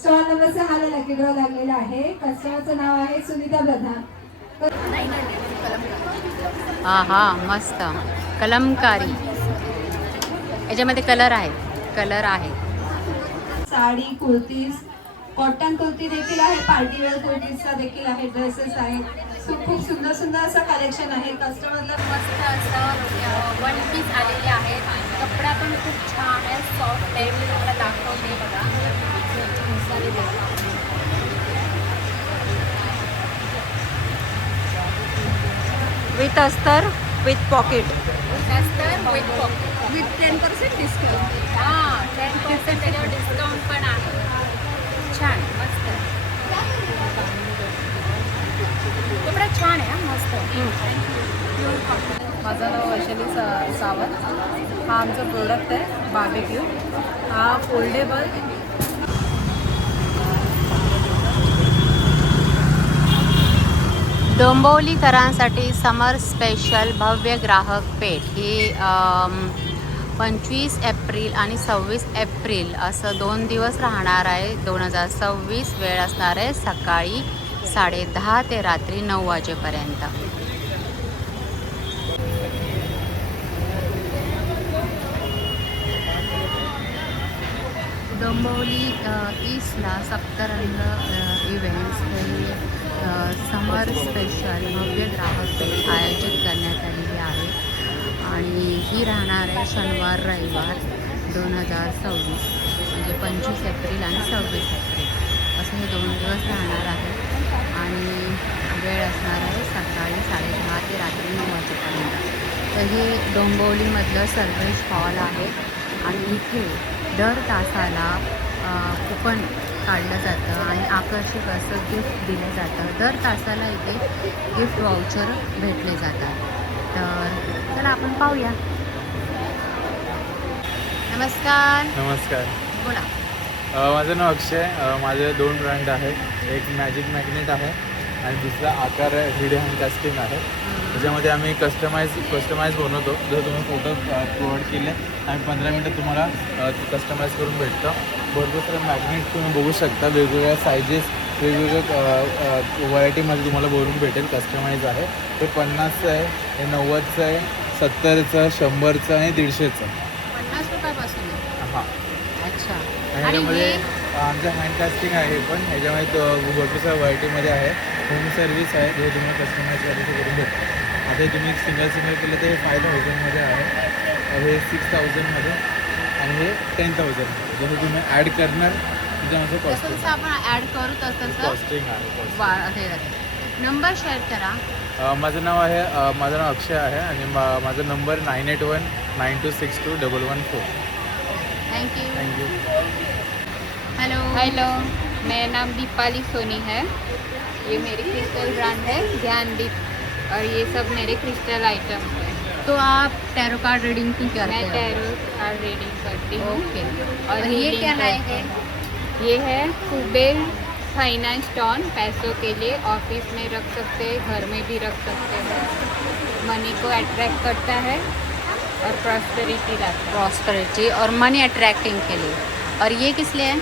Stall number 6 ला lucky draw लागलेला आहे. कस्टमरचं नाव आहे सुनीता प्रधान. हा हा मस्त कलमकारी. याच्यामध्ये कलर आहे. साडी, कुर्तीज, कॉटन कुर्ती देखील आहे, पार्टीवेअर कुर्तीजचा देखील आहे, ड्रेसेस आहेत. खूप सुंदर सुंदर असं कलेक्शन आहे. कस्टमरला मस्त असं वन पीस आलेले आहेत. कपडा पण खूप छान आहे, सॉफ्ट आहे. मी तुम्हाला दाखवते बघा. विथ अस्तर, विथ पॉकेट. With 10% discount. हां 10% त्याच्यावर डिस्काउंट पण आहे. छान मस्त कपडा छान आहे. मस्त. माझं नाव वैशाली सावंत. हा आमचा प्रोडक्ट आहे बार्बेक्यू. हा फोल्डेबल डोंबिवलीकरांसाठी समर स्पेशल भव्य ग्राहक पेठ ही 25 एप्रिल आणि 26 एप्रिल असं 2 दिवस राहणार आहे. 2026 वेळ असणार आहे सकाळी 10:30 ते रात्री 9 वाजेपर्यंत. डोंबिवली ईस्टला सप्तरंग इव्हेंट्स हे समर स्पेशल भव्य ग्राहक पेठ आयोजित करण्यात आलेली आहे आणि ही राहणार आहे शनिवार रविवार 2026 म्हणजे 25 एप्रिल आणि 26 एप्रिल असं हे 2 दिवस राहणार आहे आणि वेळ असणार आहे सकाळी 10:30 ते रात्री 9 वाजेपर्यंत. तर हे डोंबिवलीमधलं सर्वेश हॉल आहे आणि इथे दर तासाला कुपन काढलं जातं आणि आकर्षक असं गिफ्ट दिलं जातं. दर तासाला इथे गिफ्ट वाउचर भेटले जातात. तर चला आपण पाहूया. नमस्कार. बोला. माझं नाव अक्षय. माझे 2 ब्रँड आहेत. एक मॅजिक मॅग्नेट आहे आणि दुसरा आकार आहे व्हिडिओ हँड कास्टिंग आहे. त्याच्यामध्ये आम्ही कस्टमाइज बनवतो. जर तुम्ही फोटो प्रोव्हाइड केले आणि 15 मिनटात तुम्हाला कस्टमाइज करून भेटतं. भरपूर सारे मॅग्नेट तुम्ही बघू शकता. वेगवेगळ्या सायझेस, वेगवेगळ्या व्हरायटीमध्ये तुम्हाला बनवून भेटेल. कस्टमाइज आहे. हे 50चं आहे, हे 90चं आहे, 70चं, 100चं आणि 150चं. 50 रुपयापासून. हां. अच्छा. आणि ह्याच्यामध्ये आमचं हँड कास्टिंग आहे पण ह्याच्यामध्ये भरपूर साऱ्या व्हरायटीमध्ये आहे. होम सर्व्हिस आहे जे तुम्ही कस्टमाइज करून भेटतो. आता हे तुम्ही सिंगल केलं तर हे 5000मध्ये आहे. हे 6000मध्ये आणि हे 10,000. जसं तुम्ही ॲड करणार त्याच्यामध्ये जसं आपण ॲड करू तसं कॉस्टिंग आहे. नंबर शेअर करा. माझं नाव अक्षय आहे आणि माझा नंबर 9819262114. Thank you. हेलो, मेरा नाम दीपाली सोनी है. ये मेरी क्रिस्टल ब्रांड है ध्यानदीप और ये सब मेरे क्रिस्टल आइटम है. तो आप टैरो कार्ड रीडिंग की करते मैं हो? टैरो कार्ड रीडिंग करती हूँ. ओके. और ये healing क्या है? करती हूँ. ये है कुबेर फाइनेंस स्टोन. पैसों के लिए ऑफिस में रख सकते हैं, घर में भी रख सकते हैं. मनी को अट्रैक्ट करता है और प्रॉस्पेरिटी लाता है. प्रॉस्पेरिटी और मनी अट्रैक्टिंग के लिए. और ये किस लिए है?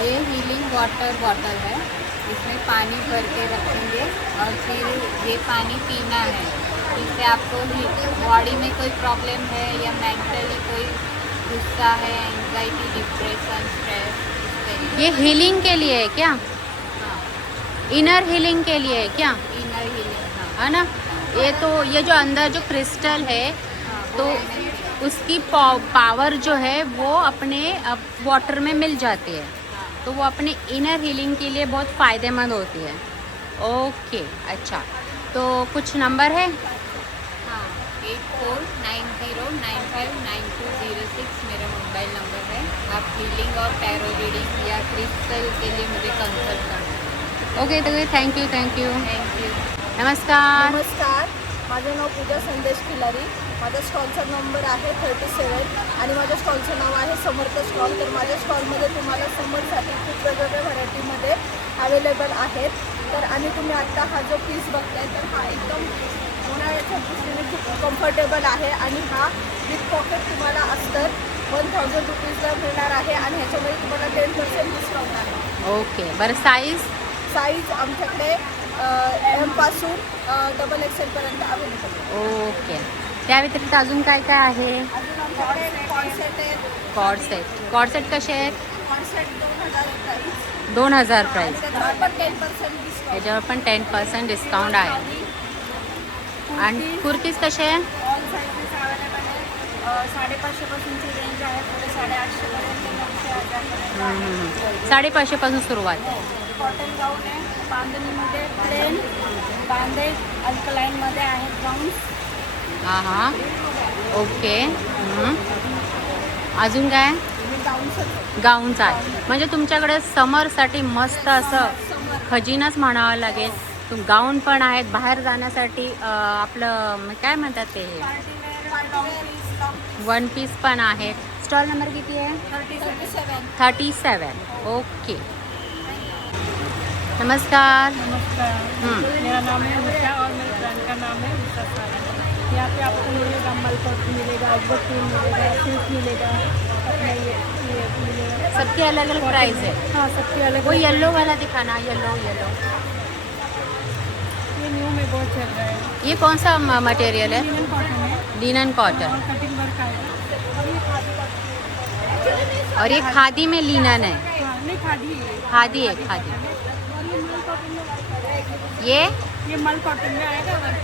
ये हीलिंग वाटर बॉटल है. इसमें पानी भर के रखेंगे और फिर ये पानी पीना है. इससे आपको बॉडी में कोई प्रॉब्लम है या मेंटली कोई गुस्सा है, एंजाइटी, डिप्रेशन, स्ट्रेस, ये हीलिंग के लिए है क्या? हाँ, इनर हीलिंग के लिए है क्या? Inner healing. हाँ, है ना. ये जो अंदर जो क्रिस्टल है हाँ, तो उसकी पावर जो है वो अपने वाटर में मिल जाती है तो वो अपने इनर हीलिंग के लिए बहुत फ़ायदेमंद होती है. ओके. अच्छा. तो कुछ नंबर है? हाँ, 8490959206 मेरा मोबाइल नंबर है. आप हीलिंग और टैरो रीडिंग या क्रिस्टल के लिए मुझे कंसल्ट करना. ओके. तो थँक यू. Thank you. नमस्कार. नमस्कार. माझं नाव पूजा संदेश खिलारी. माझ्या स्टॉलचा नंबर आहे 37 आणि माझ्या स्टॉलचं नाव आहे समर्थ स्टॉल. तर माझ्या स्टॉलमध्ये तुम्हाला समरसाठी खूप वेगवेगळ्या व्हरायटीमध्ये अवेलेबल आहेत. तर आणि तुम्ही आत्ता हा जो पीस बघताय तर हा एकदम उन्हाळ्याच्या दृष्टीने खूप कम्फर्टेबल आहे आणि हा विथ पॉकेट तुम्हाला अस्तर 1000 रुपीजला मिळणार आहे आणि ह्याच्यामध्ये तुम्हाला 10% डिस्काउंट आहे. ओके. बरं साईज? साईज आमच्याकडे M पासून XXL पर्यंत अवेलेबल आहे. ओके. त्या व्यतिरिक्त अजून काय काय आहे? अजून आमच्याकडे कॉर्सेट आहेत. कॉर्ड सेट कसे आहेत? Corset 2000 price. 2000 प्राईस. त्याच्यावर पण 10% डिस्काउंट. याच्यावर पण 10% डिस्काउंट आहे. आणि कुर्तीज कसे आहे? ऑल साईजेस अवेलेबल आहे. 550 पासूनची रेंज आहे. पुढे 850 पर्यंत 900 1000 550 पासून सुरुवात. कॉटन गाऊन आहे. बांधणीमध्ये प्लेन बांधे अल्कलाईनमध्ये आहेत गाऊन्स. हां. ओके. अजून काय? गाऊन्सच गाऊन्स आहे. म्हणजे तुमच्याकडे समरसाठी मस्त असं खजिनाच म्हणावं लागेल. गाऊन पण आहेत. बाहेर जाण्यासाठी आपलं काय म्हणतात ते वन पीस पण आहेत. स्टॉल नंबर किती आहे? 37. ओके. नमस्कार. मेरा नाम है उषा और मेरे ब्रांड का नाम है उषा सारा. यहाँ पे आपको मिलेगा मलकोट मिलेगा, अजबती मिलेगा, सिल्क मिलेगा, अपना ये मिलेगा. सबकी अलग अलग प्राइस है. हाँ, सबके अलग. वो येलो वाला दिखाना. येलो. ये न्यू में बहुत चल रहा है. ये कौन सा मटेरियल है? लिनन कॉटन है लिनन कॉटन. और कटिंग वर्क आएगा. और ये खादी में लिनन है. हाँ, नहीं खादी है. खादी है. खादी. और ये मल कॉटन में वर्क आएगा. ये ये मल कॉटन में आएगा वर्क.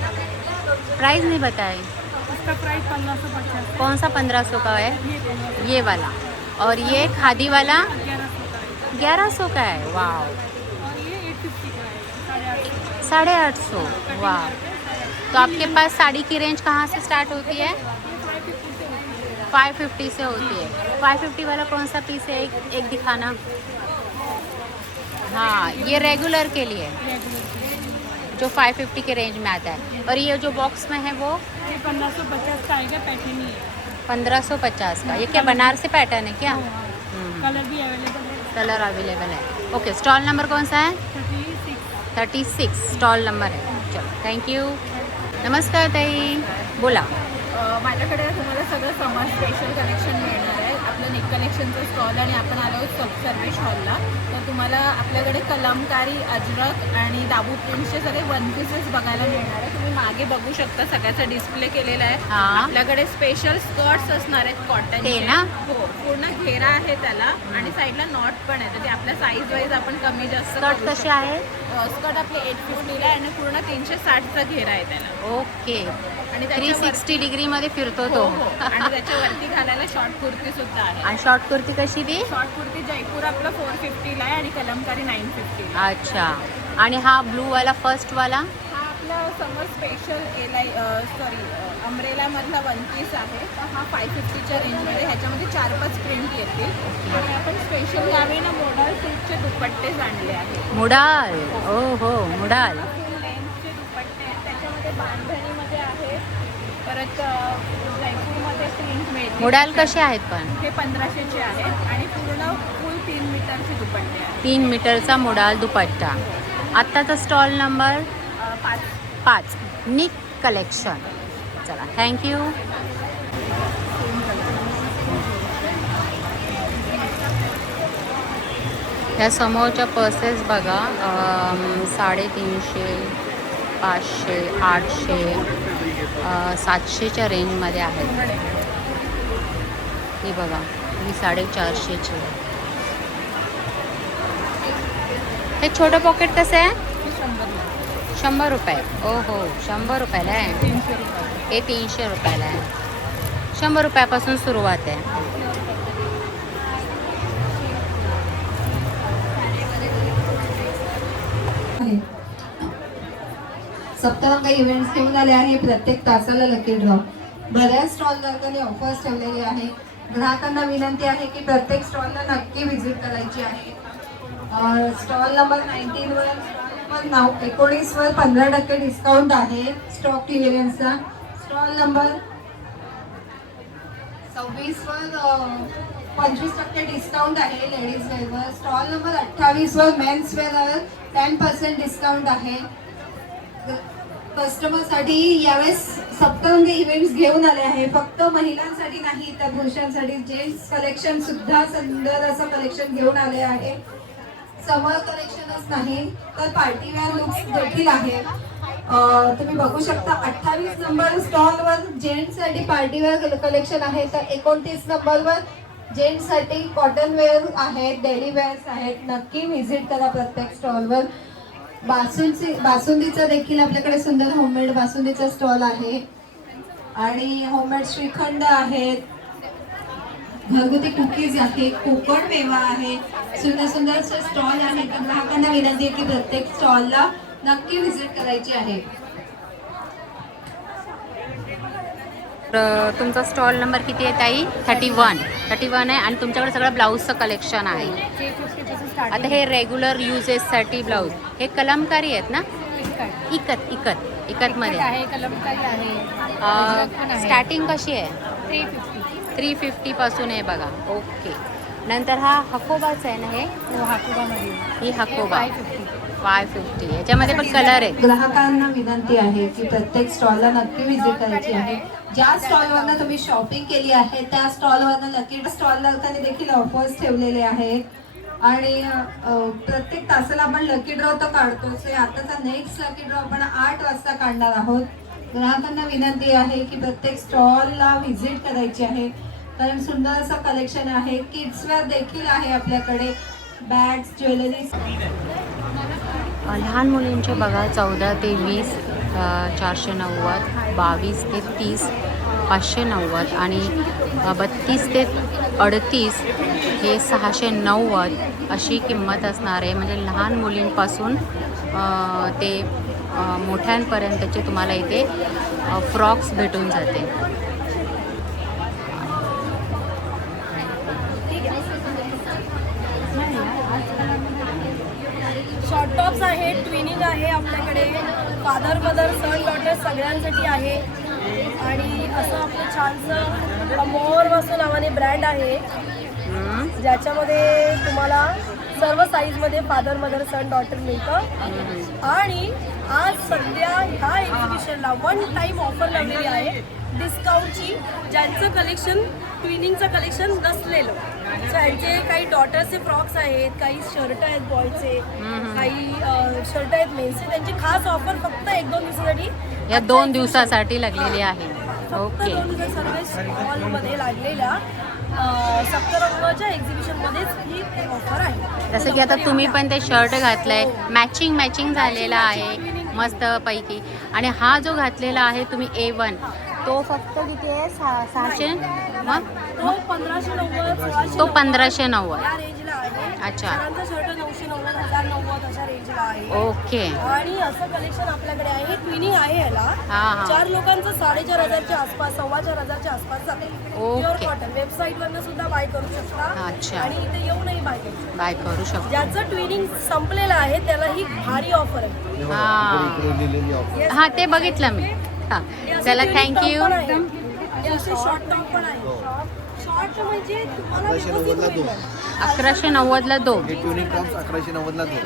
प्राइस नहीं बताए. उसका प्राइस 1550. कौन सा 1500 का है? ये 1500. ये वाला. और ये खादी वाला 1100 का है. 1100 का है. वाह. और ये 850 का है. 850. 850. वाह. तो आपके पास साड़ी की रेंज कहाँ से स्टार्ट होती है? 550 से होती है. 550 वाला कौन सा पीस है? एक दिखाना. हाँ, ये रेगुलर के लिए जो 550 के रेंज में आता है. और ये जो बॉक्स में है वो ये 1550 का आएगा. पैटर्न ही है. 1550 का. ये क्या बनारसी पैटर्न है क्या? कलर भी अवेलेबल है. कलर अवेलेबल है. ओके. स्टॉल नंबर कौन सा है? 36 स्टॉल नंबर है. चलो, थँक्यू. नमस्कार ताई. बोला. माझ्याकडे तुम्हाला सगळं समर स्पेशल कलेक्शन मिळणार आहे. आपलं नेक कलेक्शनचं स्टॉल आणि आपण आलो आहोत सब सर्विस हॉलला. तर तुम्हाला आपल्याकडे कलमकारी, अजरक आणि दाबू प्रिंटचे सगळे वन पीसेस बघायला मिळणार आहे. तुम्ही मागे बघू शकता सगळ्याचा डिस्प्ले केलेला आहे. हां. आपल्याकडे स्पेशल स्कर्ट्स असणार आहेत कॉटन. ते ना? हो, पूर्ण घेरा आहे त्याला आणि साईडला नॉट पण आहे. तर ते आपल्या साईज वाईज आपण कमी जास्त स्कर्ट करू कसे शकतो. आहे? स्कर्ट आपले 850 आहे आणि पूर्ण 360चा घेरा आहे त्याला. ओके. आणि त्याच्यावर 360 डिग्रीमध्ये फिरतो हो, तो. हो. आणि त्याच्यावरती घालायला शॉर्ट कुर्ती सुद्धा आहे. आणि शॉर्ट कुर्ती कशी ती? शॉर्ट कुर्ती जयपूर आपलं 450 ला आहे आणि कलमकारी 950 ला. अच्छा. आणि हा ब्लू वाला फर्स्ट वाला? हा आपला समर स्पेशल अम्ब्रेला मधला वन पीस आहे. तर हा 550च्या रेंजमध्ये. ह्याच्यामध्ये 4-5 प्रिंट येतील आणि आपण स्पेशल यावेळी ना मोडाल सिल्कचे दुपट्टेच आणले आहेत. मुडाल. ओ हो, मुडाल. फुल लेंथचे दुपट्टे आहेत. त्याच्यामध्ये बांधणीमध्ये आहे. परत जयपूरमध्ये प्रिंट मिळते. मुडाल कसे आहेत पण? हे 1500चे आहेत आणि पूर्ण फुल 3 मीटरचे दुपट्टे आहेत. 3 मीटरचा मुडाल दुपट्टा. आत्ताचा स्टॉल नंबर 5 निक कलेक्शन. चला, थँक्यू. ह्या समोरच्या पर्सेस बघा. 350, 500, 800, 700च्या रेंजमध्ये आहेत. ही बघा, ही 450ची. हे छोटं पॉकेट कसं आहे? 100 रुपये. ओ हो, 100 रुपयाला आहे. 300 रुपये. हे 300 रुपयाला आहे. 100 रुपयापासून सुरुवात आहे. सप्ताहांत इव्हेंट्स घेऊन आले आहे. प्रत्येक तासाला लकी ड्रॉ. बऱ्याच स्टॉल धारकांनी ऑफर्स ठेवलेली आहे. ग्राहकांना विनंती आहे की प्रत्येक स्टॉलला नक्की व्हिजिट करायची आहे. स्टॉल नंबर 19 वर 19 वर 15% डिस्काउंट आहे स्टॉक क्लिअरन्सचा. स्टॉल नंबर 26 वर 25% डिस्काउंट आहे लेडीज वेअरवर. स्टॉल नंबर 28 वर मेन्स वेअरवर 10% डिस्काउंट आहे. कस्टमरसाठी यावेळेस सप्तांग इव्हेंट्स घेऊन आले आहे. फक्त महिलांसाठी नाही तर पुरुषांसाठी जेंट्स कलेक्शन सुद्धा सुंदर असं कलेक्शन घेऊन आले आहे. समर कलेक्शनच नाही तर पार्टीवेअर लुक्स देखील आहे. तुम्ही बघू शकता 28 नंबर स्टॉलवर जेंट्ससाठी पार्टीवेअर कलेक्शन आहे, तर 29 नंबरवर जेंट्ससाठी कॉटन वेअर आहेत, डेली वेअर्स आहेत. नक्की व्हिजिट करा प्रत्येक स्टॉलवर. बासुंदीचा देखील आपल्याकडे सुंदर होममेड बासुंदीचा स्टॉल आहे आणि होममेड श्रीखंड आहेत, घरगुती कुकीज आहे, कोकण मेवा आहे. सुंदर सुंदर स्टॉल आहे. तर ग्राहकांना विनंती आहे की प्रत्येक स्टॉलला नक्की व्हिजिट करायची आहे. तर तुमचा स्टॉल नंबर किती आहे ताई? 31 आहे आणि तुमच्याकडे सगळं ब्लाऊजचं कलेक्शन आहे. 350 स्टार्ट. आता हे रेग्युलर युजेससाठी ब्लाऊज हे कलमकारी आहेत ना? इकतमध्ये आहे, कलमकारी आहे, स्टार्टिंग कशी आहे? 350. 350 पासून आहे बघा. ओके. नंतर हा हकोबाच आहे ना? हे हाकुबामध्ये ही हकोबा 550. याच्यामध्ये पण कलर आहेत. ग्राहकांना विनंती आहे की प्रत्येक स्टॉलला नक्की व्हिजिट करायची आहे. ज्या स्टॉलवरनं तुम्ही शॉपिंग केली आहे त्या स्टॉलवरनं नक्की स्टॉलधारकांनी देखील ऑफर्स ठेवलेले आहेत आणि प्रत्येक तासाला आपण लकी ड्रॉ तर काढतोच. आताचा नेक्स्ट लकी ड्रॉ आपण 8 वाजता काढणार आहोत. ग्राहकांना विनंती आहे की प्रत्येक स्टॉलला व्हिजिट करायची आहे कारण सुंदर असं कलेक्शन आहे. किड्सवेअर देखील आहे आपल्याकडे, बॅग्स, ज्वेलरी. लहान मुलींचे बघा 14 ते 20 490, 22 ते 30 590 आणि 32 ते 38 हे 690 अशी किंमत असणार आहे. म्हणजे लहान मुलींपासून ते मोठ्यांपर्यंतचे तुम्हाला इथे फ्रॉक्स भेटून जाते. शॉर्ट टॉप्स आहे, ट्विनिंग आहे आपल्याकडे, फादर मदर सन डॉटर सगळ्यांसाठी आहे. आणि असं आपलं छानसं मोरवासू नावाने ब्रँड आहे ज्याच्यामध्ये तुम्हाला सर्व साईजमध्ये फादर मदर सन डॉटर मिळतं. आणि आज सध्या ह्या एक्झिबिशनला 1 टाईम ऑफर लावलेली आहे डिस्काउंटची. ज्यांचं कलेक्शन ट्विनिंगचं कलेक्शन नसलेलं, सो यांचे काही डॉटरचे फ्रॉक्स आहेत, काही शर्ट आहेत बॉयचे, काही शर्ट आहेत मेन्सचे. त्यांची खास ऑफर फक्त 1-2 दिवसासाठी या 2 दिवसासाठी लागलेली आहे. फक्त 2 दिवस सर्व्हिस हॉलमध्ये लागलेल्या सप्तरंगाच्या एक्झिबिशनमध्येच ही ऑफर आहे. जसं की आता तुम्ही पण ते शर्ट घातलंय, मॅचिंग झालेला आहे मस्त पैकी. आणि हा जो घातलेला आहे तुम्ही A1 तो फक्त किती आहे? 600. मग तो 1590, तो 1590. या रेंजला आहे. अच्छा. सरांचा शर्ट 990, 1090 अशा रेंजला आहे. ओके. आणि असं कलेक्शन आपल्याकडे आहे. ट्विनिंग आहे याला. हां. 4 लोकांचं 4500च्या आसपास, 4500च्या आसपास जाते. Pure cotton. वेबसाईटवरनं सुद्धा बाय करू शकता. अच्छा. आणि इथे येऊनही बाय करू शकता. बाय करू शकतो. ज्याचं ट्विनिंग संपलेलं आहे त्याला ही भारी ऑफर आहे. हां ते बघितलं मी. हां चला थँक्यू. शॉर्ट टॉप पण आहे. शॉर्ट म्हणजे तुम्हाला व्यवस्थित मिळेल. 1190ला 2 ट्युनिंग टॉप्स 1190ला 2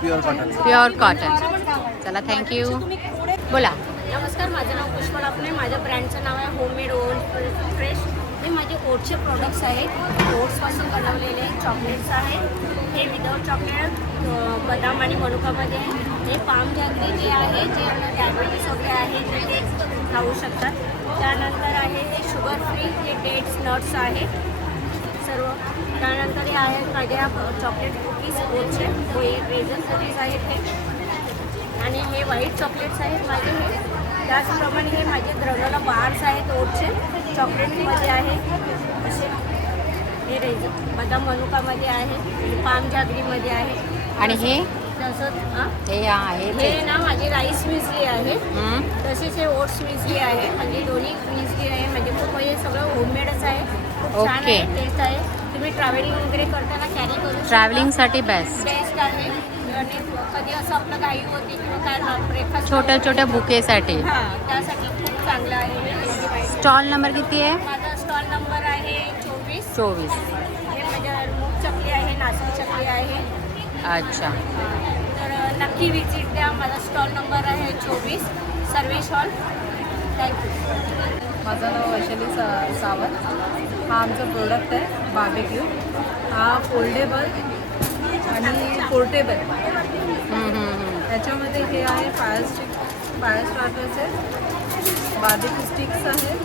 प्युअर कॉटन. Pure cotton. चला थँक्यू. तुम्ही पुढे बोला. नमस्कार, माझं नाव पुष्पा डापणे. माझ्या ब्रँडचं नाव आहे होममेड ओट्स फ्रेश. हे माझे ओटचे प्रोडक्ट्स आहेत. ओट्सपासून बनवलेले चॉकलेट्स आहेत. हे विदाऊट चॉकलेट बदाम आणि मनुकामध्ये आहे. हे पाम जॅगरी जे आहे, जे डायबिटीस वगैरे आहे ते खाऊ शकतात. त्यानंतर आहे हे शुगर फ्री, हे डेट्स नट्स आहे सर्व. त्यानंतर हे आहेत माझ्या चॉकलेट कुकीज ओटचे, हे रेझन कुकीज आहेत हे. आणि हे व्हाईट चॉकलेट्स आहेत माझे हे. त्याचप्रमाणे हे माझे द्रवला बार्स आहेत ओटचे, चॉकलेटमध्ये आहे असे. हे रेझन बदाम मनुकामध्ये आहे, पाम जागरीमध्ये आहे. आणि हे तसंच हे आहे हे ना माझी राईस मिसली आहे. तसेच हे ओट्स मिसली आहे. म्हणजे दोन्ही मिसली आहे. म्हणजे खूप हे सगळं होममेडच आहे. खूप छान ओके. आहे, टेस्ट आहे. तुम्ही ट्रॅव्हलिंग वगैरे करताना कॅरी करू शकता. ट्रॅव्हलिंगसाठी बेस्ट. बेस्ट आहे. आणि कधी असं आपलं घाई होते किंवा काय ब्रेकफास्ट छोट्या बुकेसाठी. हां, त्यासाठी खूप चांगलं आहे. स्टॉल नंबर किती आहे? माझा स्टॉल नंबर आहे 24. 24. हे माझ्या मूग चकली आहे, नाचणी चकली आहे. अच्छा. तर नक्की विजिट द्या. माझा स्टॉल नंबर आहे 24, सर्वेश हॉल. थँक्यू. माझं नाव वैशाली सावंत. हा आमचा प्रोडक्ट आहे बार्बेक्यू. हा फोल्डेबल आणि पोर्टेबल. त्याच्यामध्ये हे आहे फायर स्टार्टर्स आहेत, बार्बिक्यू स्टिक्स आहेत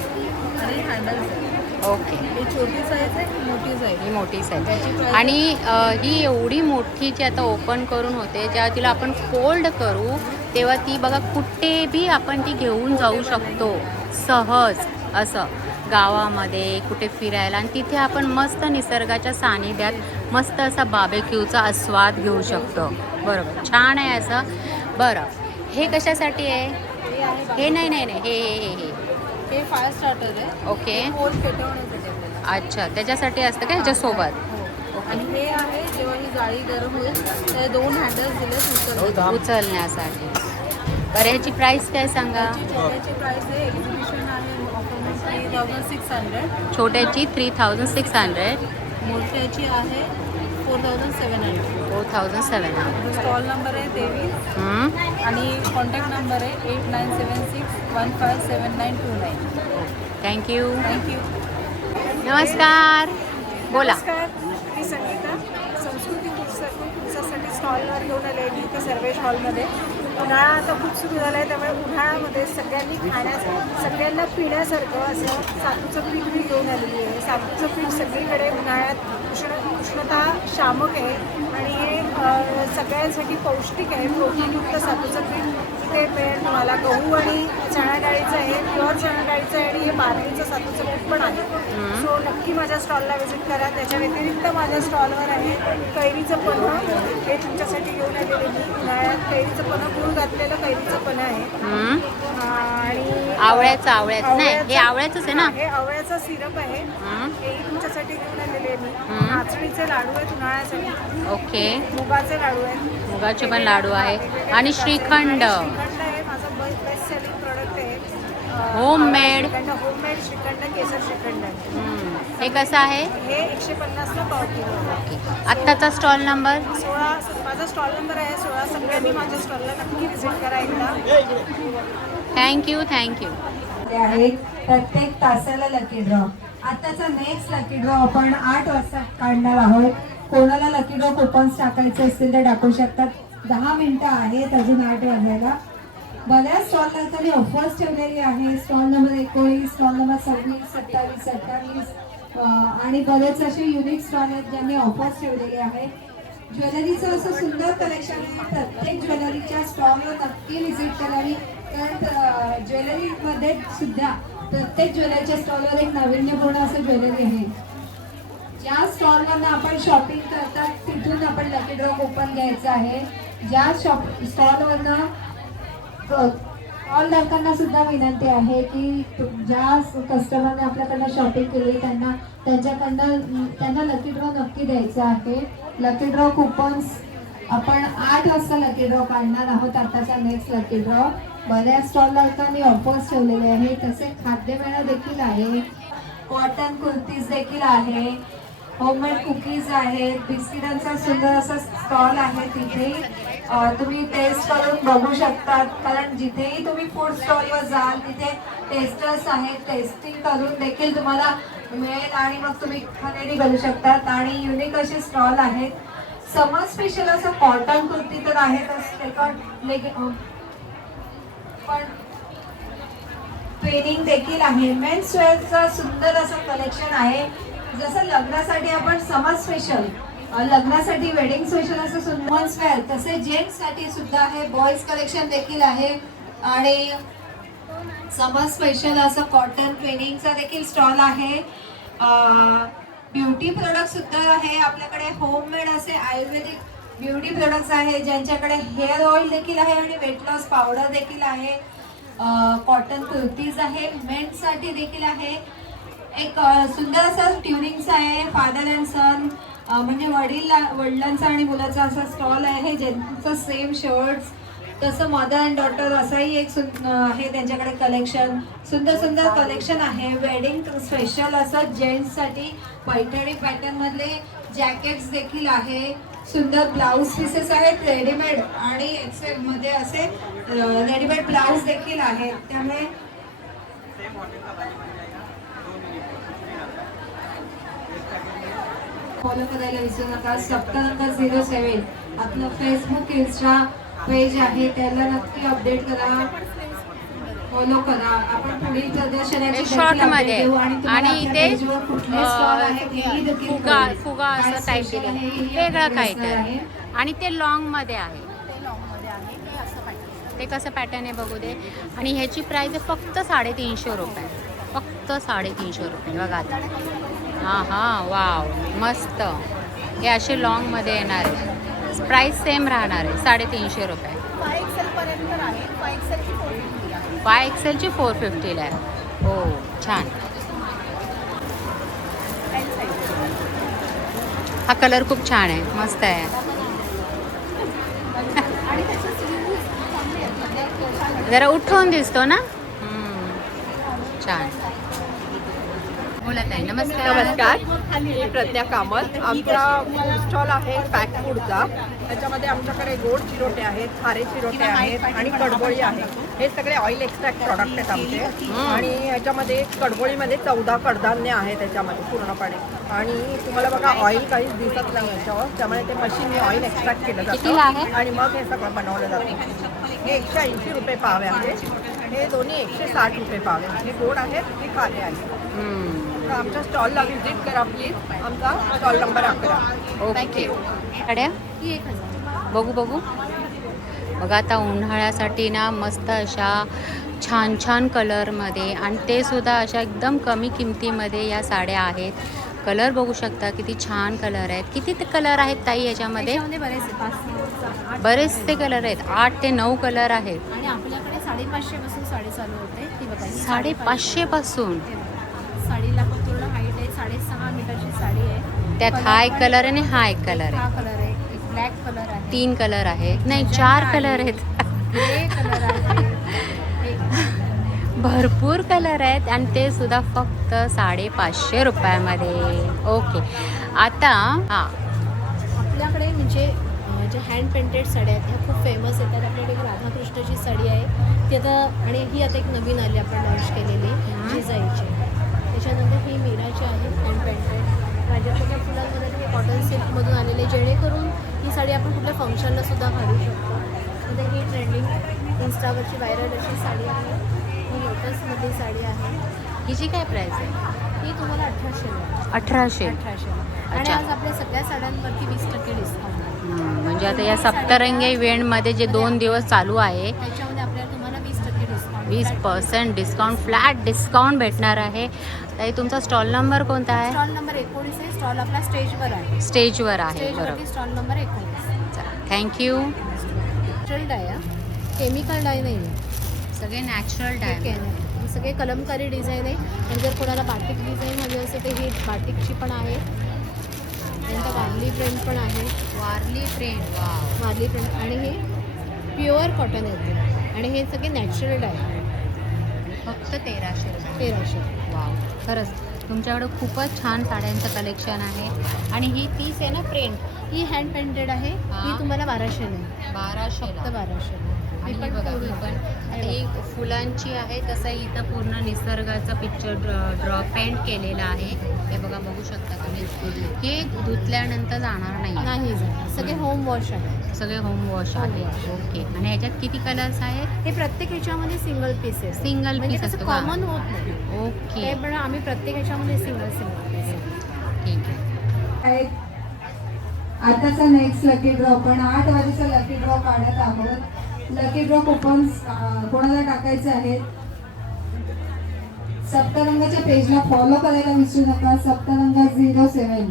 आणि हँडल्स आहेत. ओके, ही छोटी साईज आहे, मोठी साईज. ही मोठी साईज. त्याची price आणि ही एवढी मोठी जी आता ओपन करून होते, जेव्हा तिला आपण फोल्ड करू तेव्हा ती बघा कुठे बी आपण ती घेऊन जाऊ शकतो सहज, असं गावामध्ये कुठे फिरायला. आणि तिथे आपण मस्त निसर्गाच्या सानिध्यात मस्त असा बार्बेक्यूचा आस्वाद घेऊ शकतो. बरोबर, छान आहे असं. बरं, हे कशासाठी आहे? हे आहे हे नाही नाही नाही, हे हे फायर स्टार्टर आहे. ओके, पोल पेटवण्यासाठी आपल्याला. अच्छा, त्याच्यासाठी असतं का ह्याच्यासोबत? आणि हे आहे जेव्हा ही जाळी गरम होईल ते 2 हँडल्स दिले उचलण्यासाठी. बरं, ह्याची प्राईस काय सांगा? छोट्याची प्राइस आहे, एक्झिबिशन आहे ऑफरमध्ये 3600. छोट्याची 3600, मोठ्याची आहे 4700. 4700. स्टॉल नंबर आहे 23 आणि कॉन्टॅक्ट नंबर आहे 8976157929. थँक्यू. थँक्यू. नमस्कार, बोला. नमस्कार, मी संगीता. संस्कृती पुरुषासाठी स्टॉलवर घेऊन आले मी इथे सर्वेश हॉलमध्ये. उन्हाळा आता खूप सुरू झाला आहे, त्यामुळे उन्हाळ्यामध्ये सगळ्यांनी सगळ्यांना पिण्यासारखं असं सातूचं पीठ मी घेऊन आलेली आहे. सातूचं पीठ सगळीकडे उन्हाळ्यात उष्णता शामक आहे आणि हे सगळ्यांसाठी पौष्टिक आहे. प्रोटीनयुक्त सातूचं पीठ इथे मिळेल तुम्हाला. गहू आणि चणा डाळीचं आहे, प्युअर चणा डाळीचं आहे आणि हे बाजरीचं सातूचं पीठ पण आहे. सो नक्की माझ्या स्टॉलला व्हिजिट करा. त्याच्या व्यतिरिक्त माझ्या स्टॉलवर आहे कैरीचं पन्हं, हे तुमच्यासाठी घेऊन आलेले मी. उन्हाळ्यात कैरीचं पन्हं, गुळ घातलेलं कैरीचं पन्हं आहे. आणि आवळ्याचं नाही, हे आवळ्याचंच आहे ना? हे आवळ्याचा सिरप आहे, हेही तुमच्यासाठी घेऊन आलेले आहे मी. नाचणीचे लाडू आहेत उन्हाळ्यासाठी. ओके, मुगाचे लाडू आहेत. मुगाचे पण लाडू आहे. आणि श्रीखंड, श्रीखंड आहे, माझं बेस्ट सेलिंग प्रोडक्ट आहे. होममेड. होममेड श्रीखंड, केसर श्रीखंड आहे. हे कसं आहे? हे 150ला पाव किलो आहे. ओके, आत्ताचा स्टॉल नंबर? 16. माझा स्टॉल नंबर आहे 16. सगळ्यांनी माझ्या स्टॉलला नक्की व्हिजिट करा एकदा. थँक्यू. ते आहे प्रत्येक तासाला लकी ड्रॉ. आताचा नेक्स्ट लकी ड्रॉ आपण 8 वाजता काढणार आहोत. कोणाला लकी ड्रॉ कुपन्स टाकायचे असतील तर टाकू शकतात. 10 मिनिटं आहेत अजून 8 वाजायला. बऱ्याच स्टॉलला तरी ऑफर्स ठेवलेली आहे. स्टॉल नंबर 19, स्टॉल नंबर 26, 27, 28 आणि बरेच असे युनिक स्टॉल आहेत ज्यांनी ऑफर्स ठेवलेले आहे. ज्वेलरीचं असं सुंदर कलेक्शन आहे. प्रत्येक ज्वेलरीच्या स्टॉलवर नक्की व्हिजिट करावी, कारण ज्वेलरीमध्ये सुद्धा प्रत्येक ज्वेलरीच्या स्टॉलवर एक नाविन्यपूर्ण असं ज्वेलरी आहे. ज्या स्टॉलवरनं आपण शॉपिंग करतात तिथून आपण लकी ड्रॉ कुपन घ्यायचं आहे. ज्या स्टॉलवरनं स्टॉलधारकांना सुद्धा विनंती आहे की ज्या कस्टमरने आपल्याकडनं शॉपिंग केली त्यांना लकी ड्रॉ नक्की द्यायचं आहे. लकी ड्रॉ कुपन्स आपण 8 वाजता लकी ड्रॉ काढणार आहोत. आताचा नेक्स्ट लकी ड्रॉ. बऱ्याच स्टॉलधारकांनी ऑफर्स ठेवलेले आहे. तसे खाद्यमेळा देखील आहे, कॉटन कुर्तीज देखील आहे, होममेड कुकीज आहेत, बिस्किटांचा सुंदर असा स्टॉल आहे. तिथे तुम्ही टेस्ट करून बघू शकतात, कारण जिथेही तुम्ही फूड स्टॉलवर जाल तिथे टेस्टर्स आहेत. टेस्टिंग करून देखील तुम्हाला मिळेल आणि मग तुम्ही खरेदी करू शकतात. आणि युनिक असे स्टॉल आहेत. समर स्पेशल असं कॉटन कुर्ती तर आहेतच, पण ट्रेनिंग देखील आहे. मेन्स वेअरचं सुंदर असं कलेक्शन आहे. जसं लग्नासाठी आपण समर स्पेशल, लग्नासाठी वेडिंग स्पेशल असं सुंदर मेन्स वेअर, तसे जेंट्ससाठी सुद्धा आहे. बॉईज कलेक्शन देखील आहे आणि समर स्पेशल असं कॉटन ट्रेनिंगचा देखील स्टॉल आहे. ब्युटी प्रोडक्ट सुद्धा आहे आपल्याकडे. होममेड असे आयुर्वेदिक ब्युटी प्रोडक्ट्स आहे, ज्यांच्याकडे हेअर ऑइल देखील आहे आणि वेट लॉस पावडर देखील आहे. कॉटन कुर्तीज आहे, मेन्ससाठी देखील आहे. एक सुंदर असं ट्युनिंगचं आहे, फादर अँड सन म्हणजे वडिलांचा आणि मुलाचा असा स्टॉल आहे, ज्यांचं सेम शर्ट्स. तसं मदर अँड डॉटर असाही एक आहे त्यांच्याकडे कलेक्शन. सुंदर सुंदर कलेक्शन आहे. वेडिंग स्पेशल असं जेंट्ससाठी पैठणी पॅटर्नमधले जॅकेट्स देखील आहे. सुंदर ब्लाऊज पीसेस आहेत रेडीमेड आणि एक्सेल मध्ये असे रेडीमेड ब्लाऊज देखील आहेत. त्यामुळे फॉलो करायला विसरू नका. सप्तरंग 07 आपलं फेसबुक इंस्टा पेज आहे, त्याला नक्की अपडेट करा, फॉलो करा. आपण पुढील प्रदर्शनाची हे शॉर्ट मध्ये आणि इथे फुगा फुगा फुगा असं टाईप दिलेलं वेगळं काहीतरी आणि ते लॉंग मध्ये आहे. ते कसं पॅटर्न आहे बघू दे. आणि ह्याची प्राइस आहे फक्त 350 रुपये, फक्त 350 रुपये. बघा आता, हां हां, वाव मस्त. हे असे लॉंगमध्ये येणार आहे, प्राईस सेम राहणार आहे 350 रुपये. 5XL ची 450 आहे. हो छान. हा कलर खूप छान आहे, मस्त आहे. जरा उठून दिसतो ना. छान. बोला ताई. नमस्कार, मी प्रज्ञा कामत. आमचा फूड स्टॉल आहे पॅक फूडचा. त्याच्यामध्ये आमच्याकडे गोड चिरोटे आहेत, खारे चिरोटे आहेत आणि कडबोळी आहे. हे सगळे ऑइल एक्स्ट्रॅक्ट प्रॉडक्ट आहेत आमचे. आणि ह्याच्यामध्ये कडबोळीमध्ये 14 कडधान्य आहे त्याच्यामध्ये पूर्णपणे. आणि तुम्हाला बघा ऑइल काहीच दिसत नाही याच्यावर, त्यामुळे ते मशीनने ऑइल एक्स्ट्रॅक्ट केलं कितीला आहे? जातं आणि मग हे सगळं बनवलं जातं. हे 180 रुपये पाव आहे. हे दोन्ही 160 रुपये पाव आहे. हे गोड आहेत, हे खारे आहेत. तर आमच्या स्टॉलला व्हिजिट करा प्लीज. आमचा स्टॉल नंबर 11. ओके. साड्या बघू बघू. बघा आता उन्हाळ्यासाठी ना मस्त अशा छान छान कलरमध्ये आणि ते सुद्धा अशा एकदम कमी किमतीमध्ये या साड्या आहेत. कलर बघू शकता किती छान कलर आहेत. किती कलर आहेत ताई याच्यामध्ये? बरेचसे कलर आहेत, 8 ते 9 कलर आहेत. आणि आपल्याकडे 550 पासून साडी चालू होते. ती बघा 550 पासून. साडीला पूर्ण हाईट आहे, 6.5 मीटरची साडी आहे. त्यात हा एक कलर आहे आणि हा एक कलर हा आहे. कलर आहे, एक ब्लॅक कलर आहे, 3 कलर आहेत, नाही 4 कलर आहेत. ग्रे कलर आहे, भरपूर कलर आहेत आणि ते सुद्धा फक्त 550 रुपयामध्ये. ओके. आता हां, आपल्याकडे म्हणजे जे हँड पेंटेड साड्या आहेत ह्या खूप फेमस येतात. आपल्याकडे एक राधाकृष्णाची साडी आहे ती आता, आणि ही आता एक नवीन आली आपण लॉन्च केलेली जिजाईची. त्याच्यानंतर ही मीराची आहे हँड पेंटेड. राजाच्या फुलांमध्ये तुम्ही कॉटन सिल्कमधून आलेले, जेणेकरून ही साडी आपण कुठल्या फंक्शनला सुद्धा घालू शकतो. म्हणजे ही ट्रेंडिंग इन्स्टावरची व्हायरल अशी साडी आहे. ही लोटसमधली साडी आहे. हिची काय प्राईस आहे? ही तुम्हाला 1800 1800. 1800. आणि अच्छा. आज आपल्या सगळ्या साड्यांवरती 20% डिस्काउंट आहे. म्हणजे आता या सप्तरंगी इव्हेंटमध्ये जे 2 दिवस चालू आहे, त्याच्यामध्ये आपल्याला तुम्हाला 20% डिस्काउंट 20% डिस्काउंट, फ्लॅट डिस्काउंट भेटणार आहे. ताई तुमचा स्टॉल नंबर कोणता आहे? स्टॉल नंबर 19 आहे. स्टॉल आपला स्टेजवर आहे. स्टेजवर आहे. स्टेजवरती बरोबर. Stall number 19. Thank you. Natural dye आहे, केमिकल डाय नाही आहे. सगळे नॅचरल डाय. हे सगळे कलमकारी डिझाईन आहे. आणि जर कोणाला बाटिक डिझाईन हवी असेल तर ही बाटिकची पण आहे. त्यानंतर वारली प्रिंट पण आहे. Warli print. Wow. Warli print. आणि हे प्युअर कॉटन येते. आणि हे सगळे नॅचरल डाय आहे. फक्त 1300 रुपये. 1300. वाव. खरंच तुमच्याकडे खूपच छान साड्यांचं कलेक्शन आहे. आणि ही 30 आहे ना प्रिंट? ही हँड पेंटेड आहे. हां. ही तुम्हाला 1200 नाही. 1200 फक्त 1200. आणि ही बघा, ही पण आता ही फुलांची आहे. तसं इथं पूर्ण निसर्गाचं पिक्चर ड्रॉ पेंट केलेलं आहे. हे बघा, बघू शकता तुम्ही. हे धुतल्यानंतर जाणार नाही. नाही जाणार. सगळे होम वॉश आहे. सगळे होम वॉश आहे. ओके. आणि ह्याच्यात किती कलर्स आहेत? हे प्रत्येक ह्याच्यामध्ये सिंगल पीस आहे. सिंगल म्हणजे पीस कसं असतो का? कॉमन होत नाही. ओके, ते पण आम्ही प्रत्येक ह्याच्यामध्ये सिंगल पीस. ठीक आहे. आताचा नेक्स्ट लकी ड्रॉ, पण 8 वाजेचा लकी ड्रॉ काढत आहोत. लकी ड्रॉ कुपन्स कोणाला टाकायचे आहेत? सप्तरंगाच्या पेजला फॉलो करायला विसरू नका. सप्तरंग 07.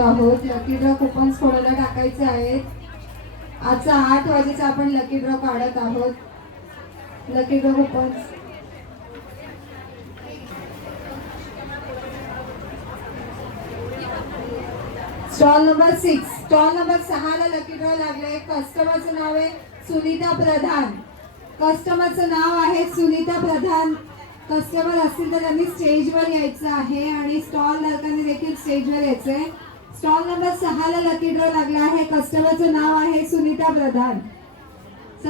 आहोत. लकी ड्रॉ कुपन्स कोणाला टाकायचे आहेत? आजचा 8 वाजेचा आपण लकी ड्रॉ काढत आहोत. Lucky draw coupons stall number 6. Stall number 6 ला लकी ड्रॉ लागले. कस्टमरचं नाव आहे सुनीता प्रधान. कस्टमरचं नाव आहे सुनीता प्रधान. कस्टमर असतील तर त्यांनी स्टेजवर यायचं आहे आणि स्टॉल धारकांनी देखील स्टेजवर यायचंय. स्टॉल नंबर 6 ला लकी ड्रॉ लागला आहे. कस्टमरचं नाव आहे सुनीता प्रधान.